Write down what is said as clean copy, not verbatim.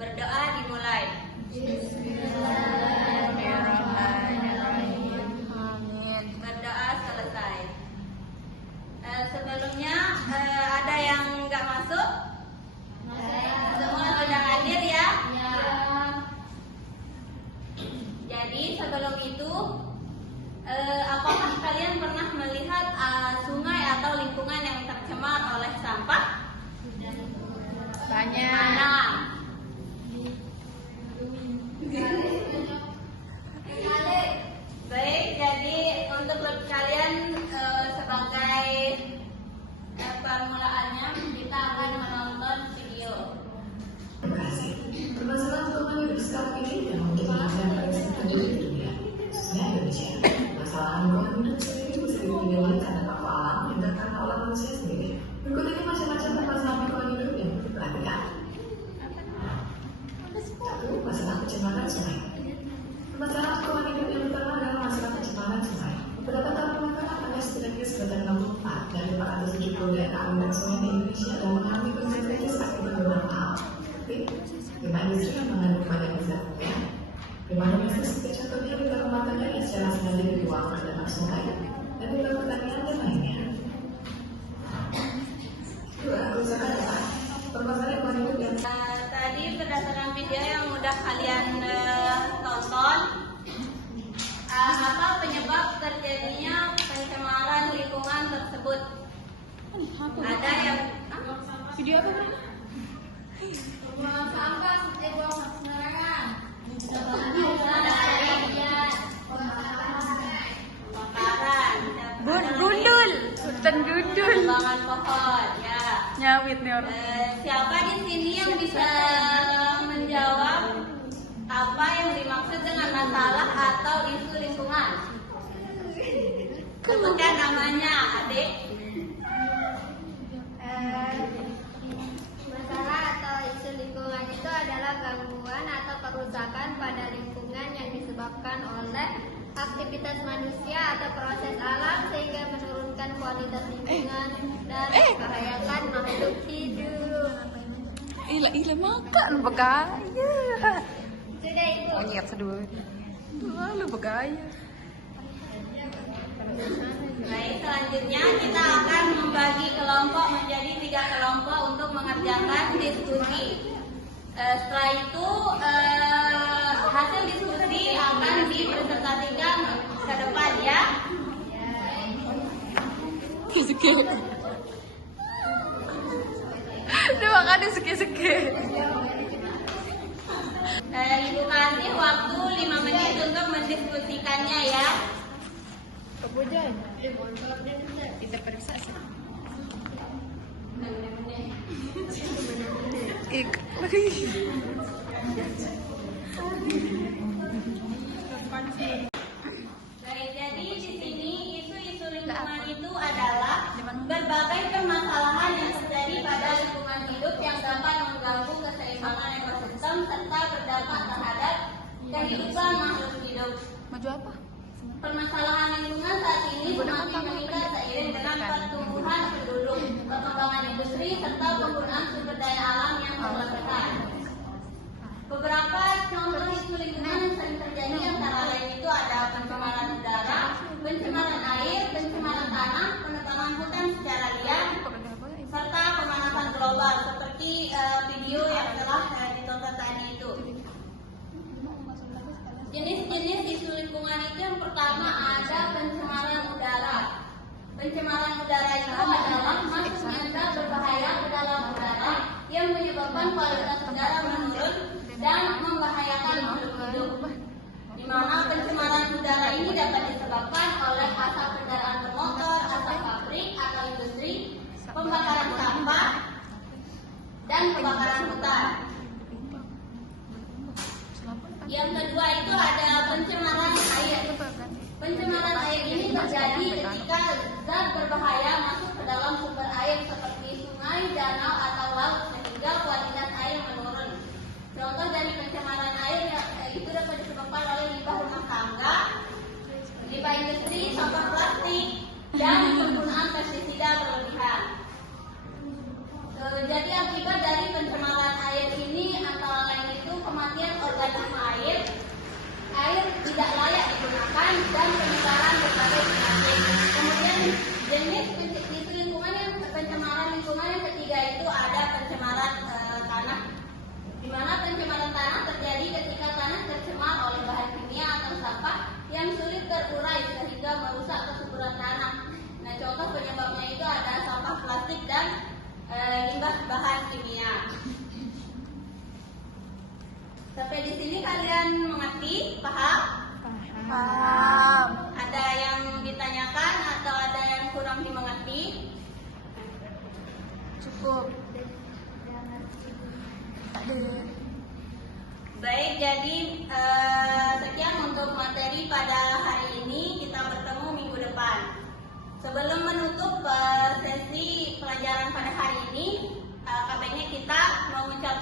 Berdoa dimulai. Bismillahirrahmanirrahim. Amin. Berdoa selesai. Sebelumnya ada yang nggak masuk? Semua sudah hadir ya? Jadi sebelum itu, apakah kalian pernah melihat sungai atau lingkungan yang tercemar oleh sampah? Banyak. Mana? Baik, jadi untuk kalian sebagai permulaannya kita akan menonton video. Terima kasih. Permasalahan lingkungan hidup sekarang ini yang menjadi masalah paling terjadi di dunia, khususnya Indonesia. Masalah lingkungan hidup sendiri mesti dinilai karena faktor alam dan karena olah manusia sendiri. Berikut ini macam-macam permasalahan lingkungan hidup yang perlu diperhatikan. 1. Masalah pencemaran sungai. Masalah lingkungan hidup yang pertama adalah masalah pencemaran sungai. Beberapa tahun belakangan ada setidaknya sekitar 64 dari 470 daerah aliran sungai di Indonesia dan mengalami konsekvensi akibat beberapa hal. Lima industri yang mengandung banyak zat kimia, lima domestik seperti contohnya limbah rumah tangga yang secara sengaja dibuang ke dalam sungai, dan limbah pertanian dan lainnya. 2. Kerusakan hutan. Permasalahan lingkungan hidup yang Tadi berdasarkan video yang udah kalian tonton, apa penyebab terjadinya pencemaran lingkungan tersebut? Ada yang Video apa? buang sampah, buang sembarangan. Pembakaran. Gundul. Hutan gundul. Tembangan pohon, ya. Nyawit nih orang. Siapa di sini yang bisa menjawab apa yang dimaksud dengan masalah atau isu lingkungan? Sebutkan namanya, adik. Masalah atau isu lingkungan itu adalah gangguan atau kerusakan pada lingkungan yang disebabkan oleh aktivitas manusia atau proses alam sehingga menurunkan kualitas lingkungan dan membahayakan makhluk hidup. Ila makan begaya. Sudah Ibu. Oh nyet sedua. Lu begaya. Baik, selanjutnya kita akan membagi kelompok menjadi 3 kelompok untuk mengerjakan diskusi. Setelah itu hasil diskusi akan dipresentasikan ke depan ya. Seke. Dia makannya seke. Ibu kasih waktu 5 menit untuk mendiskusikannya ya. Kebujan. Kita periksa sih. Baik, jadi di sini isu-isu lingkungan itu adalah berbagai permasalahan yang terjadi pada lingkungan hidup yang dapat mengganggu keseimbangan ekosistem serta berdampak terhadap kehidupan makhluk hidup. Maju apa? Permasalahan lingkungan saat ini semakin meningkat seiring dengan pertumbuhan penduduk, perkembangan industri, serta penggunaan sumber daya alam yang berlebihan. Beberapa contoh isu lingkungan yang sering terjadi antara lain itu ada pencemaran udara, pencemaran air, pencemaran tanah, penebangan hutan secara liar, serta pemanasan global seperti video yang telah ditonton tadi itu. Jenis-jenis isu lingkungan itu yang pertama ada pencemaran udara. Pencemaran udara itu adalah masuknya zat berbahaya ke dalam udara yang menyebabkan kualitas udara menurun dan membahayakan makhluk hidup. Di mana pencemaran udara ini dapat disebabkan oleh asap kendaraan bermotor, asap pabrik atau industri, pembakaran sampah, dan kebakaran hutan. Yang kedua itu ada pencemaran air. Pencemaran air ini terjadi ketika zat berbahaya masuk ke dalam sumber air seperti sungai, danau, atau laut sehingga kualitas air menurun. Contoh dari pencemaran air itu dapat disebabkan oleh limbah rumah tangga, limbah industri, sampah plastik, dan penggunaan pestisida berlebihan. Jadi akibat dari pencemaran air ini antara lain tidak layak digunakan dan penyebaran berbagai penyakit. Kemudian jenis isu lingkungan yang pencemaran lingkungan yang ketiga itu ada pencemaran tanah, di mana pencemaran tanah terjadi ketika tanah tercemar oleh bahan kimia atau sampah yang sulit terurai sehingga merusak kesuburan tanah. Nah, contoh penyebabnya itu ada sampah plastik dan limbah bahan kimia. Sampai di sini kalian mengerti, paham? Paham. Ada yang ditanyakan atau ada yang kurang dimengerti? Cukup. Baik, jadi sekian untuk materi pada hari ini. Kita bertemu minggu depan. Sebelum menutup sesi pelajaran pada hari ini, KBG kita mau mengucapkan